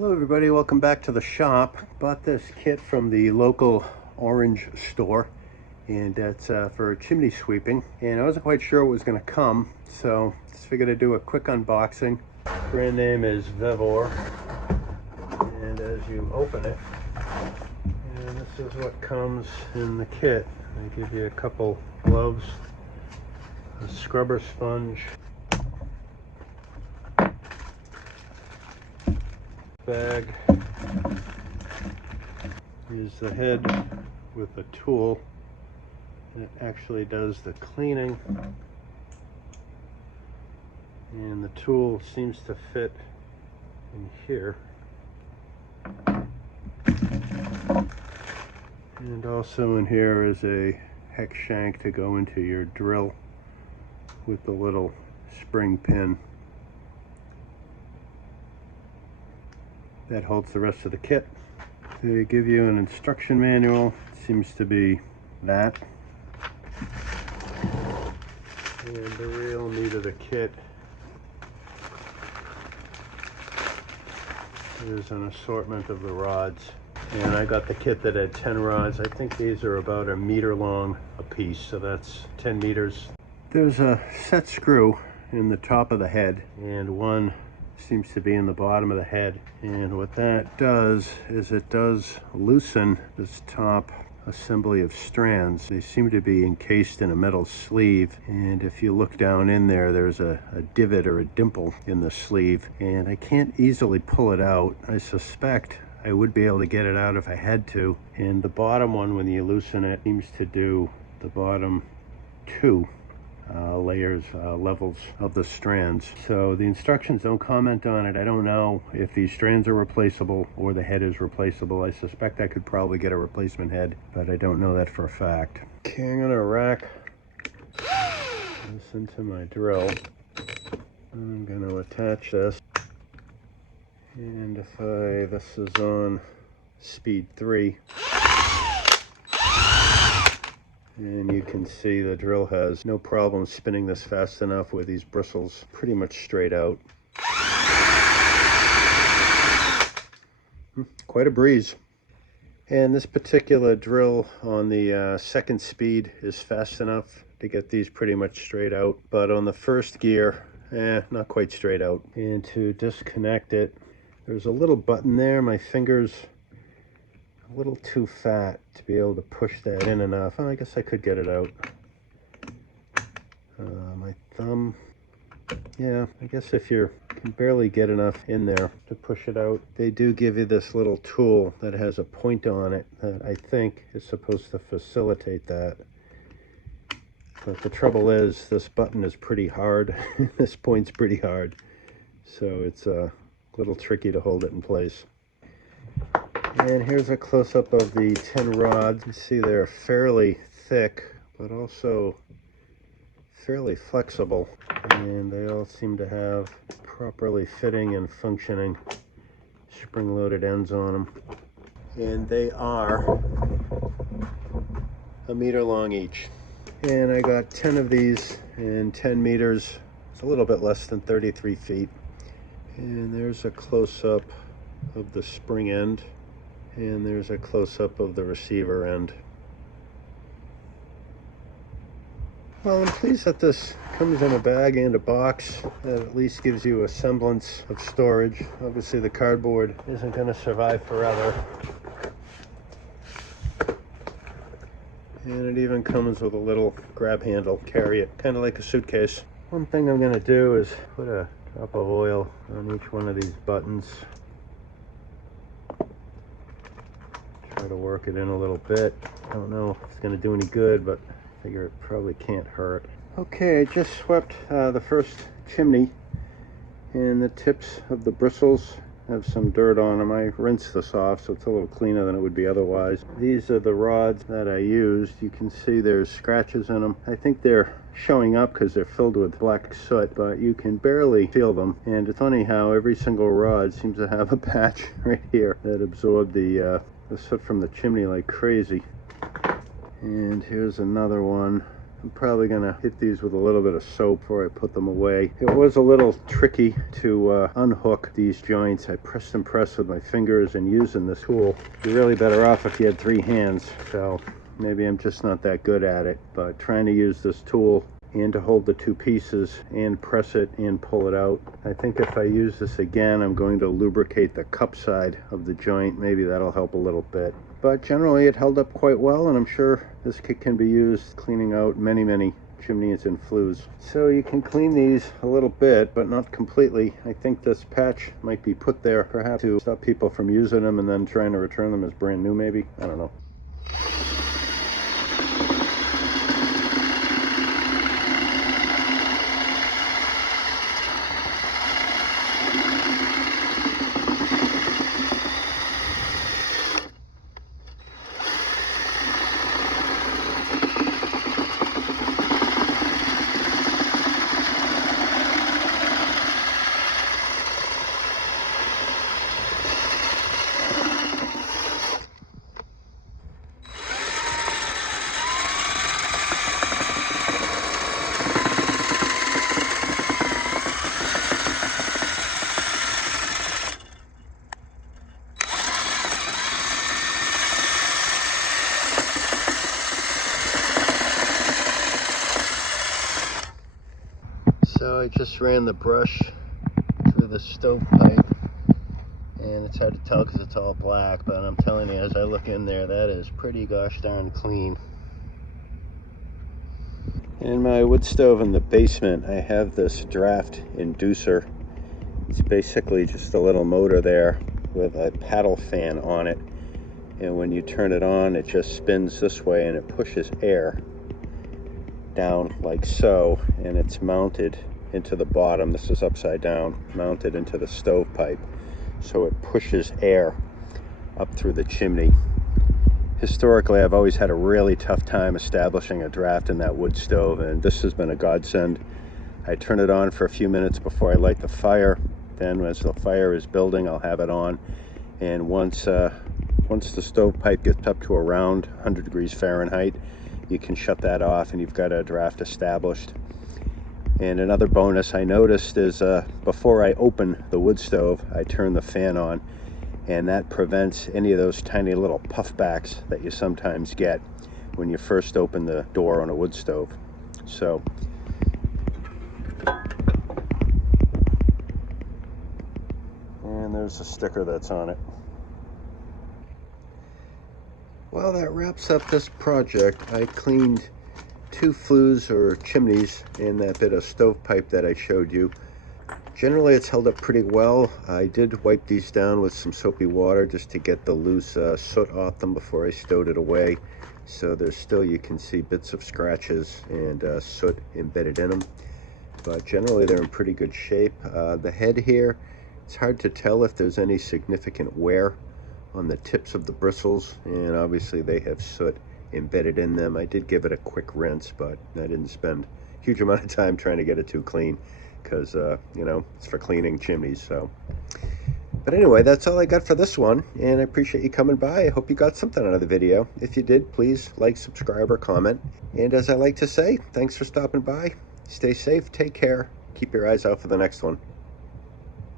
Hello everybody, welcome back to the shop. Bought this kit from the local orange store, and it's for chimney sweeping, and I wasn't quite sure what was going to come, so just figured I'd do a quick unboxing. Brand name is Vevor, and as you open it, and this is what comes in the kit. They give you a couple gloves, a scrubber sponge, bag. Use the head with a tool that actually does the cleaning, and the tool seems to fit in here, and also in here is a hex shank to go into your drill with the little spring pin that holds the rest of the kit. They give you an instruction manual. It seems to be that. And the real meat of the kit is an assortment of the rods. And I got the kit that had 10 rods. I think these are about a meter long a piece, so that's 10 meters. There's a set screw in the top of the head, and one seems to be in the bottom of the head, and what that does is it does loosen this top assembly of strands. They seem to be encased in a metal sleeve, and if you look down in there, there's a divot or a dimple in the sleeve, and I can't easily pull it out. I suspect I would be able to get it out if I had to, and the bottom one, when you loosen it, seems to do the bottom two levels of the strands. So the instructions don't comment on it. I don't know if these strands are replaceable or the head is replaceable. I suspect I could probably get a replacement head, but I don't know that for a fact. Okay, I'm gonna rack this into my drill. I'm gonna attach this, and this is on speed 3, and you can see the drill has no problem spinning this fast enough with these bristles pretty much straight out. Quite a breeze. And this particular drill on the second speed is fast enough to get these pretty much straight out, but on the first gear, not quite straight out. And to disconnect it, there's a little button there. My finger's a little too fat to be able to push that in enough. Oh, I guess I could get it out. My thumb, yeah, I guess if you can barely get enough in there to push it out. They do give you this little tool that has a point on it that I think is supposed to facilitate that. But the trouble is, this button is pretty hard. This point's pretty hard, so it's a little tricky to hold it in place. And here's a close-up of the 10 rods. You see they're fairly thick, but also fairly flexible. And they all seem to have properly fitting and functioning spring-loaded ends on them. And they are a meter long each. And I got 10 of these, and 10 meters. It's a little bit less than 33 feet. And there's a close-up of the spring end. And there's a close-up of the receiver end. Well, I'm pleased that this comes in a bag and a box that at least gives you a semblance of storage. Obviously the cardboard isn't going to survive forever. And it even comes with a little grab handle, carry it, kind of like a suitcase. One thing I'm going to do is put a drop of oil on each one of these buttons. Try to work it in a little bit. I don't know if it's going to do any good, but I figure it probably can't hurt. Okay, I just swept the first chimney, and the tips of the bristles have some dirt on them. I rinsed this off, so it's a little cleaner than it would be otherwise. These are the rods that I used. You can see there's scratches in them. I think they're showing up because they're filled with black soot, but you can barely feel them. And it's funny how every single rod seems to have a patch right here that absorbed the soot from the chimney like crazy. And here's another one. I'm probably gonna hit these with a little bit of soap before I put them away. It was a little tricky to unhook these joints. I pressed and pressed with my fingers and using this tool. You're really better off if you had 3 hands, so maybe I'm just not that good at it, but trying to use this tool and to hold the 2 pieces and press it and pull it out. I think if I use this again, I'm going to lubricate the cup side of the joint. Maybe that'll help a little bit. But generally it held up quite well, and I'm sure this kit can be used cleaning out many chimneys and flues. So you can clean these a little bit, but not completely. I think this patch might be put there perhaps to stop people from using them and then trying to return them as brand new maybe. I don't know. So I just ran the brush through the stovepipe, and it's hard to tell because it's all black, but I'm telling you, as I look in there, that is pretty gosh darn clean. In my wood stove in the basement, I have this draft inducer. It's basically just a little motor there with a paddle fan on it, and when you turn it on, it just spins this way and it pushes air down like so, and it's mounted into the bottom. This is upside down, mounted into the stovepipe, so it pushes air up through the chimney. Historically, I've always had a really tough time establishing a draft in that wood stove, and this has been a godsend. I turn it on for a few minutes before I light the fire. Then as the fire is building, I'll have it on, and once the stovepipe gets up to around 100 degrees Fahrenheit, you can shut that off and you've got a draft established. And another bonus I noticed is before I open the wood stove, I turn the fan on, and that prevents any of those tiny little puffbacks that you sometimes get when you first open the door on a wood stove. So and there's a sticker that's on it. Well, that wraps up this project. I cleaned 2 flues or chimneys in that bit of stovepipe that I showed you. Generally it's held up pretty well. I did wipe these down with some soapy water just to get the loose soot off them before I stowed it away. So there's still, you can see bits of scratches and soot embedded in them. But generally they're in pretty good shape. The head here, it's hard to tell if there's any significant wear on the tips of the bristles, and obviously they have soot embedded in them. I did give it a quick rinse, but I didn't spend a huge amount of time trying to get it too clean because you know, it's for cleaning chimneys. So but anyway, that's all I got for this one, and I appreciate you coming by. I hope you got something out of the video. If you did, please like, subscribe, or comment. And as I like to say, thanks for stopping by. Stay safe, take care, keep your eyes out for the next one.